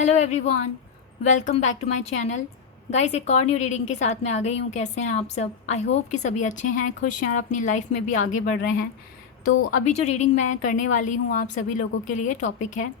Hello everyone, welcome back to my channel. Guys, एक और new reading के साथ मैं आ गई हूँ। कैसे हैं आप सब? आई होप कि सभी अच्छे हैं, खुश हैं और अपनी लाइफ में भी आगे बढ़ रहे हैं। तो अभी जो रीडिंग मैं करने वाली हूँ आप सभी लोगों के लिए टॉपिक है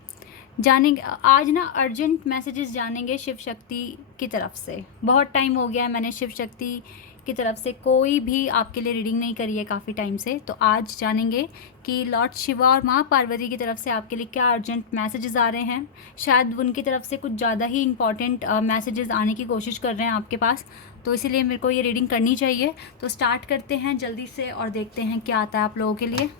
जानेंगे आज ना अर्जेंट मैसेजेस जानेंगे शिव शक्ति की तरफ से। बहुत टाइम हो गया है मैंने शिव शक्ति की तरफ से कोई भी आपके लिए रीडिंग नहीं करी है काफ़ी टाइम से। तो आज जानेंगे कि लॉर्ड शिवा और माँ पार्वती की तरफ से आपके लिए क्या अर्जेंट मैसेजेस आ रहे हैं। शायद उनकी तरफ से कुछ ज़्यादा ही इंपॉर्टेंट मैसेजेस आने की कोशिश कर रहे हैं आपके पास, तो इसीलिए मेरे को ये रीडिंग करनी चाहिए। तो स्टार्ट करते हैं जल्दी से और देखते हैं क्या आता है आप लोगों के लिए।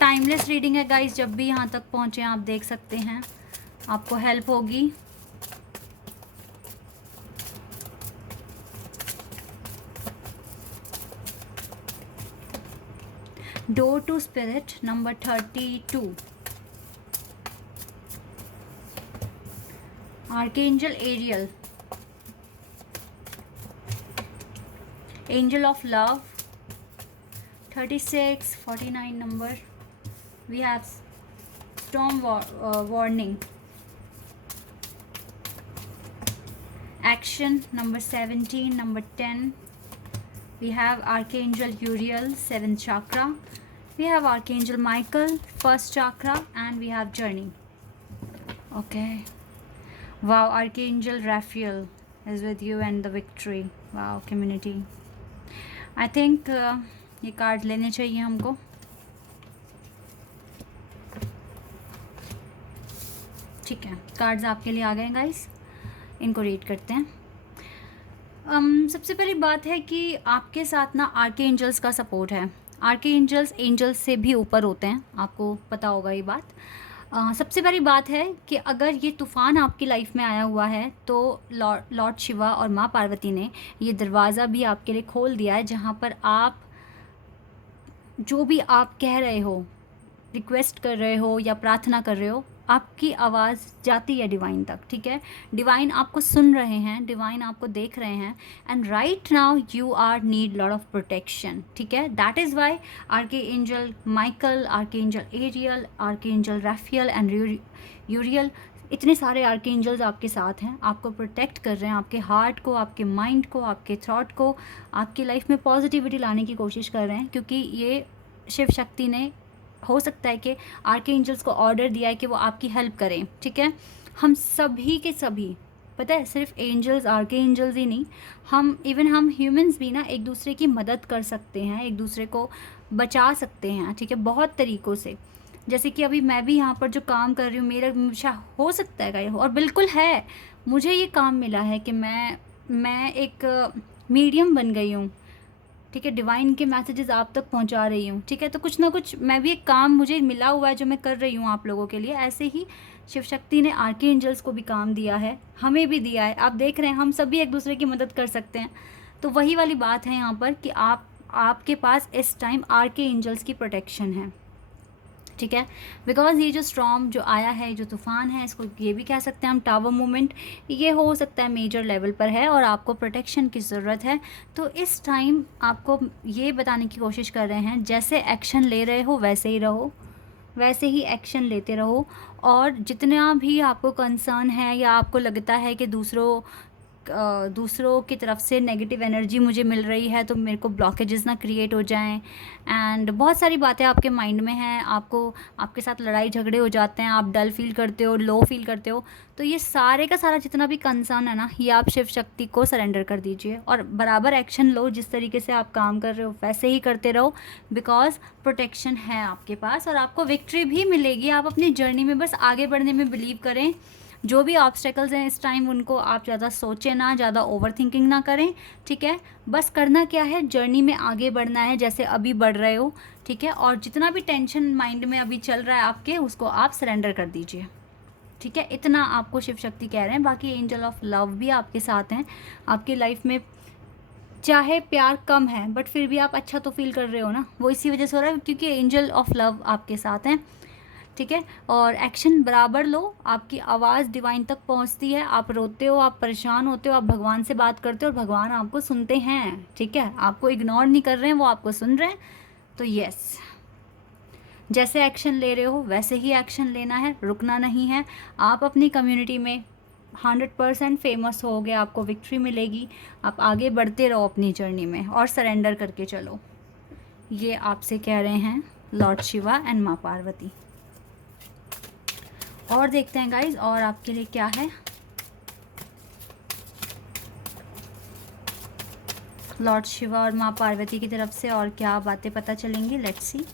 टाइमलेस रीडिंग है गाइस, जब भी यहाँ तक पहुँचे आप देख सकते हैं, आपको हेल्प होगी। Door to spirit number 32, archangel Ariel, angel of love 36, 49 number. We have storm warning. Action number 17, number 10. We have Archangel Uriel, 7th chakra. We have Archangel Michael, 1st chakra, and we have Journey. Okay. Wow, Archangel Raphael is with you and the victory. Wow, community. I think ये card लेने चाहिए हमको। ठीक है, cards आपके लिए आ गए guys, इनको रीड करते हैं। सबसे पहली बात है कि आपके साथ ना आर्के एंजल्स का सपोर्ट है। आर्के एंजल्स एंजल्स से भी ऊपर होते हैं, आपको पता होगा ये बात। सबसे पहली बात है कि अगर ये तूफ़ान आपकी लाइफ में आया हुआ है तो लॉर्ड शिवा और माँ पार्वती ने ये दरवाज़ा भी आपके लिए खोल दिया है, जहाँ पर आप जो भी आप कह रहे हो, रिक्वेस्ट कर रहे हो या प्रार्थना कर रहे हो, आपकी आवाज़ जाती है डिवाइन तक। ठीक है, डिवाइन आपको सुन रहे हैं, डिवाइन आपको देख रहे हैं, and right now you are need lot of protection. ठीक है, that is why archangel Michael, archangel Ariel, archangel Raphael and Uriel, इतने सारे आर्के एंजल्स आपके साथ हैं, आपको प्रोटेक्ट कर रहे हैं, आपके हार्ट को, आपके माइंड को, आपके थॉट को, आपकी लाइफ में पॉजिटिविटी लाने की कोशिश कर रहे हैं। क्योंकि ये शिव शक्ति ने, हो सकता है कि आर्के एंजल्स को ऑर्डर दिया है कि वो आपकी हेल्प करें। ठीक है, हम सभी के सभी, पता है, सिर्फ एंजल्स आर्के एंजल्स ही नहीं, हम ह्यूमंस भी ना एक दूसरे की मदद कर सकते हैं, एक दूसरे को बचा सकते हैं। ठीक है, बहुत तरीक़ों से। जैसे कि अभी मैं भी यहाँ पर जो काम कर रही हूँ, मेरा हो सकता है गाइस, और बिल्कुल है, मुझे ये काम मिला है कि मैं एक मीडियम बन गई हूँ। ठीक है, डिवाइन के मैसेजेस आप तक पहुंचा रही हूँ। ठीक है, तो कुछ ना कुछ मैं भी एक काम मुझे मिला हुआ है जो मैं कर रही हूँ आप लोगों के लिए। ऐसे ही शिव शक्ति ने आर्के एंजल्स को भी काम दिया है, हमें भी दिया है। आप देख रहे हैं, हम सभी एक दूसरे की मदद कर सकते हैं। तो वही वाली बात है यहाँ पर कि आपके पास इस टाइम आर्के एंजल्स की प्रोटेक्शन है। ठीक है, बिकॉज ये जो स्टॉर्म जो आया है, जो तूफ़ान है, इसको ये भी कह सकते हैं हम टावर मूवमेंट, ये हो सकता है मेजर लेवल पर है और आपको प्रोटेक्शन की ज़रूरत है। तो इस टाइम आपको ये बताने की कोशिश कर रहे हैं, जैसे एक्शन ले रहे हो वैसे ही रहो, वैसे ही एक्शन लेते रहो। और जितना भी आपको कंसर्न है या आपको लगता है कि दूसरों की तरफ से नेगेटिव एनर्जी मुझे मिल रही है, तो मेरे को ब्लॉकेजेस ना क्रिएट हो जाएं, एंड बहुत सारी बातें आपके माइंड में हैं, आपके साथ लड़ाई झगड़े हो जाते हैं, आप डल फील करते हो, लो फील करते हो, तो ये सारे का सारा जितना भी कंसर्न है ना, ये आप शिव शक्ति को सरेंडर कर दीजिए और बराबर एक्शन लो। जिस तरीके से आप काम कर रहे हो वैसे ही करते रहो, बिकॉज प्रोटेक्शन है आपके पास और आपको विक्ट्री भी मिलेगी। आप अपनी जर्नी में बस आगे बढ़ने में बिलीव करें। जो भी ऑब्स्टेकल्स हैं इस टाइम, उनको आप ज़्यादा सोचें ना, ज़्यादा ओवर थिंकिंग ना करें। ठीक है, बस करना क्या है, जर्नी में आगे बढ़ना है जैसे अभी बढ़ रहे हो। ठीक है, और जितना भी टेंशन माइंड में अभी चल रहा है आपके, उसको आप सरेंडर कर दीजिए। ठीक है, इतना आपको शिव शक्ति कह रहे हैं। बाकी एंजल ऑफ लव भी आपके साथ हैं। आपकी लाइफ में चाहे प्यार कम है बट फिर भी आप अच्छा तो फील कर रहे हो ना, वो इसी वजह से हो रहा है क्योंकि एंजल ऑफ लव आपके साथ हैं। ठीक है, और एक्शन बराबर लो, आपकी आवाज़ डिवाइन तक पहुंचती है, आप रोते हो, आप परेशान होते हो, आप भगवान से बात करते हो और भगवान आपको सुनते हैं। ठीक है, आपको इग्नोर नहीं कर रहे हैं, वो आपको सुन रहे हैं। तो यस, जैसे एक्शन ले रहे हो वैसे ही एक्शन लेना है, रुकना नहीं है। आप अपनी कम्युनिटी में 100% फेमस होगे, आपको विक्ट्री मिलेगी। आप आगे बढ़ते रहो अपनी जर्नी में और सरेंडर करके चलो। ये आपसे कह रहे हैं लॉर्ड शिवा एंड माँ पार्वती। और देखते हैं गाइज और आपके लिए क्या है। लॉर्ड शिवा और माँ पार्वती की तरफ से और क्या बातें पता चलेंगी, let's see.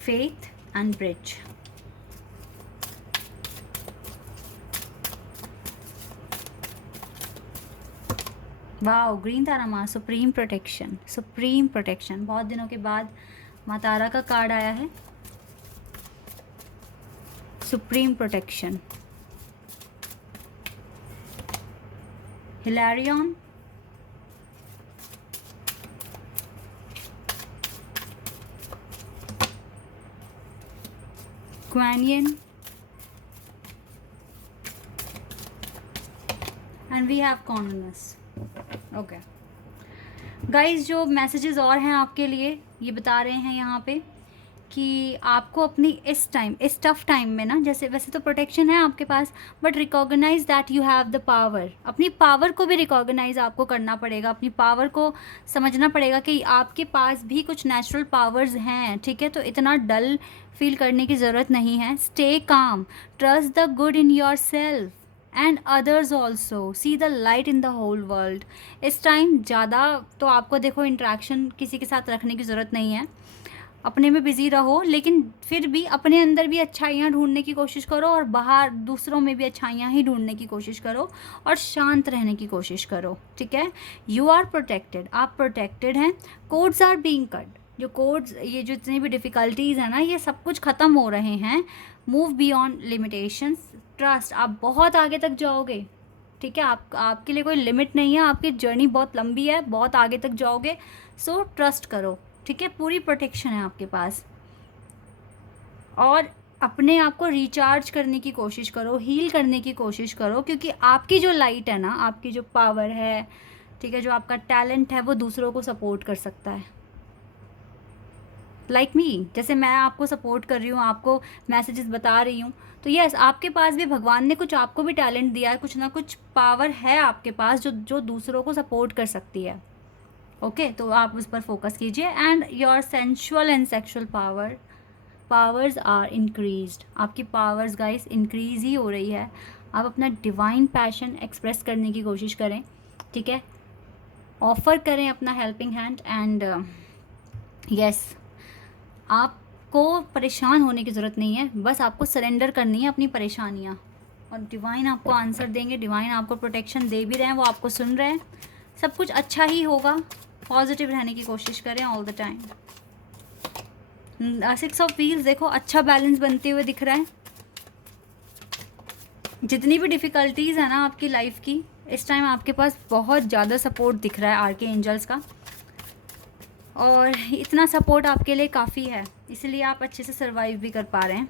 Faith and bridge. Wow, green Tara माँ, सुप्रीम प्रोटेक्शन, सुप्रीम प्रोटेक्शन। बहुत दिनों के बाद माँ तारा का कार्ड आया है, supreme protection. Hilarion, Kwan Yin, and we have corns. Okay guys, जो मैसेजेस और हैं आपके लिए, ये बता रहे हैं यहाँ पे कि आपको अपनी इस टाइम, इस टफ टाइम में ना, जैसे वैसे तो प्रोटेक्शन है आपके पास, but recognize that you have the power. अपनी पावर को भी रिकॉग्नाइज आपको करना पड़ेगा, अपनी पावर को समझना पड़ेगा कि आपके पास भी कुछ नेचुरल पावर्स हैं, ठीक है। तो इतना डल फील करने की ज़रूरत नहीं है। Stay calm, trust the good in yourself and others also, see the light in the whole world. इस टाइम ज़्यादा तो आपको देखो इंट्रैक्शन किसी के साथ रखने की ज़रूरत नहीं है, अपने में बिज़ी रहो, लेकिन फिर भी अपने अंदर भी अच्छाइयाँ ढूंढने की कोशिश करो और बाहर दूसरों में भी अच्छाइयाँ ही ढूंढने की कोशिश करो और शांत रहने की कोशिश करो, ठीक है। यू आर प्रोटेक्टेड, आप प्रोटेक्टेड हैं। कोड्स आर बीइंग कट, जो कोड्स, ये जो जितनी भी डिफ़िकल्टीज़ हैं ना, ये सब कुछ ख़त्म हो रहे हैं। मूव बियॉन्ड लिमिटेशंस, ट्रस्ट, आप बहुत आगे तक जाओगे, ठीक है। आपके लिए कोई लिमिट नहीं है, आपकी जर्नी बहुत लंबी है, बहुत आगे तक जाओगे। सो ट्रस्ट करो, ठीक है। पूरी प्रोटेक्शन है आपके पास। और अपने आप को रिचार्ज करने की कोशिश करो, हील करने की कोशिश करो, क्योंकि आपकी जो लाइट है ना, आपकी जो पावर है, ठीक है, जो आपका टैलेंट है, वो दूसरों को सपोर्ट कर सकता है। लाइक मी, जैसे मैं आपको सपोर्ट कर रही हूँ, आपको मैसेजेस बता रही हूँ, तो यस, आपके पास भी भगवान ने कुछ आपको भी टैलेंट दिया है, कुछ ना कुछ पावर है आपके पास जो दूसरों को सपोर्ट कर सकती है। ओके तो आप उस पर फोकस कीजिए। And your sensual and sexual powers are increased. आपकी पावर्स गाइस इंक्रीज ही हो रही है। आप अपना डिवाइन पैशन एक्सप्रेस करने की कोशिश करें, ठीक है। ऑफ़र करें अपना हेल्पिंग हैंड। एंड यस, आपको परेशान होने की ज़रूरत नहीं है, बस आपको सरेंडर करनी है अपनी परेशानियाँ, और डिवाइन आपको आंसर देंगे। डिवाइन आपको प्रोटेक्शन दे भी रहे हैं, वो आपको सुन रहे हैं। सब कुछ अच्छा ही होगा। पॉजिटिव रहने की कोशिश करें all the time. 6 of wheels देखो, अच्छा बैलेंस बनते हुए दिख रहा है। जितनी भी डिफ़िकल्टीज़ है ना आपकी लाइफ की, इस टाइम आपके पास बहुत ज़्यादा सपोर्ट दिख रहा है आर्के एंजल्स का, और इतना सपोर्ट आपके लिए काफ़ी है, इसलिए आप अच्छे से सर्वाइव भी कर पा रहे हैं।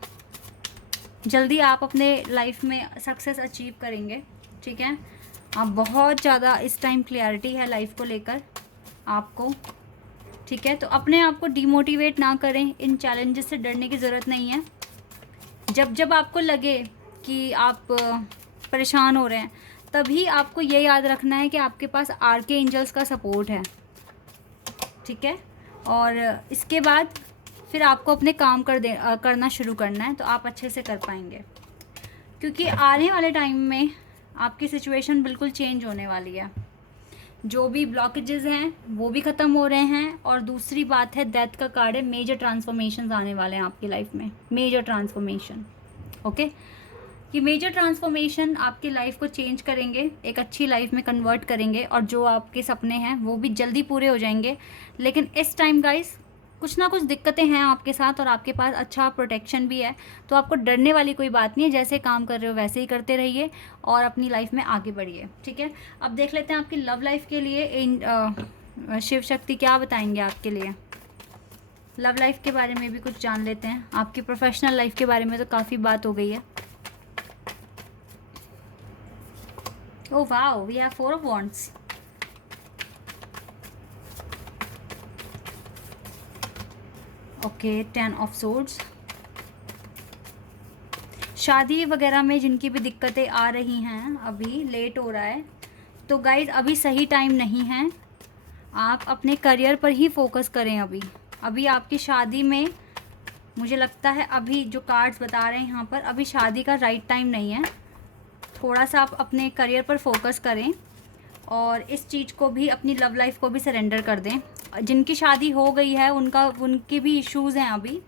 जल्दी आप अपने लाइफ में सक्सेस अचीव करेंगे, ठीक है। आप बहुत ज़्यादा इस टाइम क्लियरिटी है लाइफ को लेकर आपको, ठीक है। तो अपने आप को डिमोटिवेट ना करें, इन चैलेंजेस से डरने की ज़रूरत नहीं है। जब आपको लगे कि आप परेशान हो रहे हैं, तभी आपको ये याद रखना है कि आपके पास आर्के एंजल्स का सपोर्ट है, ठीक है। और इसके बाद फिर आपको अपने काम करना शुरू करना है, तो आप अच्छे से कर पाएंगे, क्योंकि आने वाले टाइम में आपकी सिचुएशन बिल्कुल चेंज होने वाली है। जो भी ब्लॉकेजेस हैं वो भी ख़त्म हो रहे हैं। और दूसरी बात है, डेथ का कार्ड है, मेजर ट्रांसफॉर्मेशंस आने वाले हैं आपकी लाइफ में, मेजर ट्रांसफॉर्मेशन। ओके, ये मेजर ट्रांसफॉर्मेशन आपकी लाइफ को चेंज करेंगे, एक अच्छी लाइफ में कन्वर्ट करेंगे, और जो आपके सपने हैं वो भी जल्दी पूरे हो जाएंगे। लेकिन इस टाइम गाइस कुछ ना कुछ दिक्कतें हैं आपके साथ, और आपके पास अच्छा प्रोटेक्शन भी है, तो आपको डरने वाली कोई बात नहीं है। जैसे काम कर रहे हो वैसे ही करते रहिए और अपनी लाइफ में आगे बढ़िए, ठीक है। अब देख लेते हैं आपकी लव लाइफ के लिए शिव शक्ति क्या बताएंगे आपके लिए। लव लाइफ के बारे में भी कुछ जान लेते हैं। आपकी प्रोफेशनल लाइफ के बारे में तो काफ़ी बात हो गई है। Oh wow, we have 4 of wands. Okay, 10 of swords. शादी वगैरह में जिनकी भी दिक्कतें आ रही हैं, अभी लेट हो रहा है, तो गाइज अभी सही टाइम नहीं है। आप अपने करियर पर ही फोकस करें। अभी आपकी शादी में, मुझे लगता है अभी जो कार्ड्स बता रहे हैं यहाँ पर, अभी शादी का राइट टाइम नहीं है। थोड़ा सा आप अपने करियर पर फोकस करें और इस चीज़ को भी, अपनी लव लाइफ को भी सरेंडर कर दें। जिनकी शादी हो गई है उनके भी इश्यूज़ हैं, अभी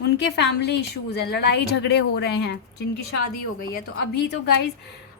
उनके फैमिली इश्यूज़ हैं, लड़ाई झगड़े हो रहे हैं। जिनकी शादी हो गई है, तो अभी तो गाइज़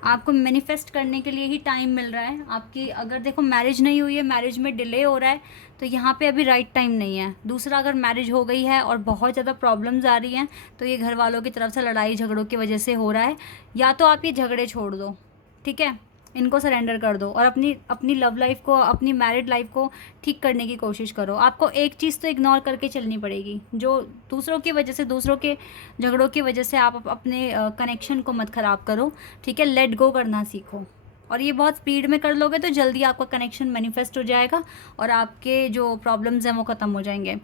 आपको मैनिफेस्ट करने के लिए ही टाइम मिल रहा है। आपकी अगर देखो मैरिज नहीं हुई है, मैरिज में डिले हो रहा है, तो यहाँ पे अभी राइट टाइम नहीं है। दूसरा, अगर मैरिज हो गई है और बहुत ज़्यादा प्रॉब्लम्स आ रही हैं, तो ये घर वालों की तरफ से लड़ाई झगड़ों की वजह से हो रहा है। या तो आप ये झगड़े छोड़ दो, ठीक है, इनको सरेंडर कर दो और अपनी लव लाइफ को, अपनी मैरिड लाइफ को ठीक करने की कोशिश करो। आपको एक चीज़ तो इग्नोर करके चलनी पड़ेगी, जो दूसरों की वजह से, दूसरों के झगड़ों की वजह से आप अपने कनेक्शन को मत ख़राब करो, ठीक है। लेट गो करना सीखो, और ये बहुत स्पीड में कर लोगे तो जल्दी आपका कनेक्शन मैनिफेस्ट हो जाएगा और आपके जो प्रॉब्लम्स हैं वो ख़त्म हो जाएंगे।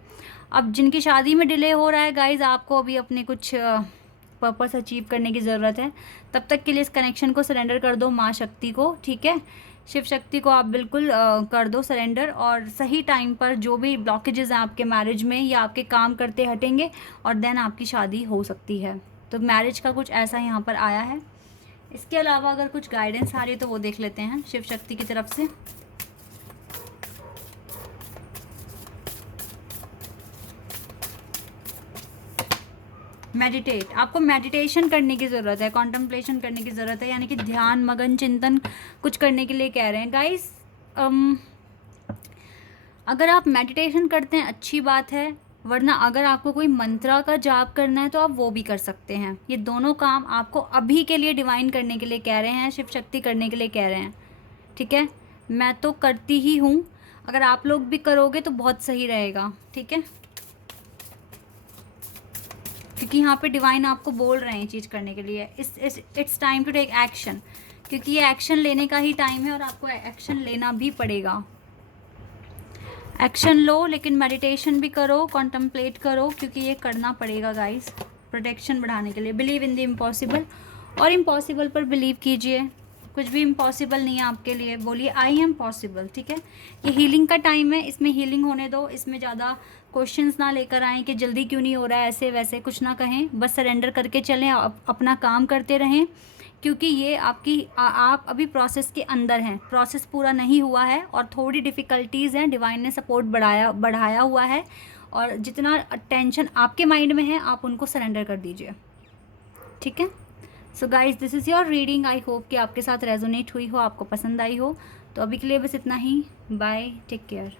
अब जिनकी शादी में डिले हो रहा है गाइज़, आपको अभी अपने कुछ पर्पस अचीव करने की ज़रूरत है। तब तक के लिए इस कनेक्शन को सरेंडर कर दो माँ शक्ति को, ठीक है। शिव शक्ति को आप बिल्कुल कर दो सरेंडर, और सही टाइम पर जो भी ब्लॉकेजेस हैं आपके मैरिज में या आपके काम करते हटेंगे, और देन आपकी शादी हो सकती है। तो मैरिज का कुछ ऐसा यहाँ पर आया है। इसके अलावा अगर कुछ गाइडेंस आ रही है तो वो देख लेते हैं शिव शक्ति की तरफ से। मेडिटेट, आपको मेडिटेशन करने की ज़रूरत है, कॉन्टम्पलेशन करने की ज़रूरत है, यानी कि ध्यान मगन चिंतन कुछ करने के लिए कह रहे हैं गाइस। अगर आप मेडिटेशन करते हैं अच्छी बात है, वरना अगर आपको कोई मंत्रा का जाप करना है तो आप वो भी कर सकते हैं। ये दोनों काम आपको अभी के लिए डिवाइन करने के लिए कह रहे हैं, शिव शक्ति करने के लिए कह रहे हैं, ठीक है। मैं तो करती ही हूँ, अगर आप लोग भी करोगे तो बहुत सही रहेगा, ठीक है, क्योंकि यहाँ पे डिवाइन आपको बोल रहे हैं ये चीज़ करने के लिए। It's time to take action, क्योंकि ये एक्शन लेने का ही टाइम है और आपको एक्शन लेना भी पड़ेगा। एक्शन लो, लेकिन मेडिटेशन भी करो, कॉन्टम्पलेट करो, क्योंकि ये करना पड़ेगा गाइस, प्रोटेक्शन बढ़ाने के लिए। बिलीव इन द इम्पॉसिबल, और इम्पॉसिबल पर बिलीव कीजिए। कुछ भी इम्पॉसिबल नहीं है आपके लिए, बोलिए आई एम पॉसिबल, ठीक है। ये हीलिंग का टाइम है, इसमें हीलिंग होने दो। इसमें ज़्यादा क्वेश्चंस ना लेकर आएँ कि जल्दी क्यों नहीं हो रहा है, ऐसे वैसे कुछ ना कहें, बस सरेंडर करके चलें, अपना काम करते रहें, क्योंकि ये आप अभी प्रोसेस के अंदर हैं, प्रोसेस पूरा नहीं हुआ है और थोड़ी डिफ़िकल्टीज़ हैं। डिवाइन ने सपोर्ट बढ़ाया हुआ है, और जितना टेंशन आपके माइंड में है आप उनको सरेंडर कर दीजिए, ठीक है। So guys, this is your reading. I hope कि आपके साथ रेजोनेट हुई हो, आपको पसंद आई हो। तो अभी के लिए बस इतना ही। Bye, take care.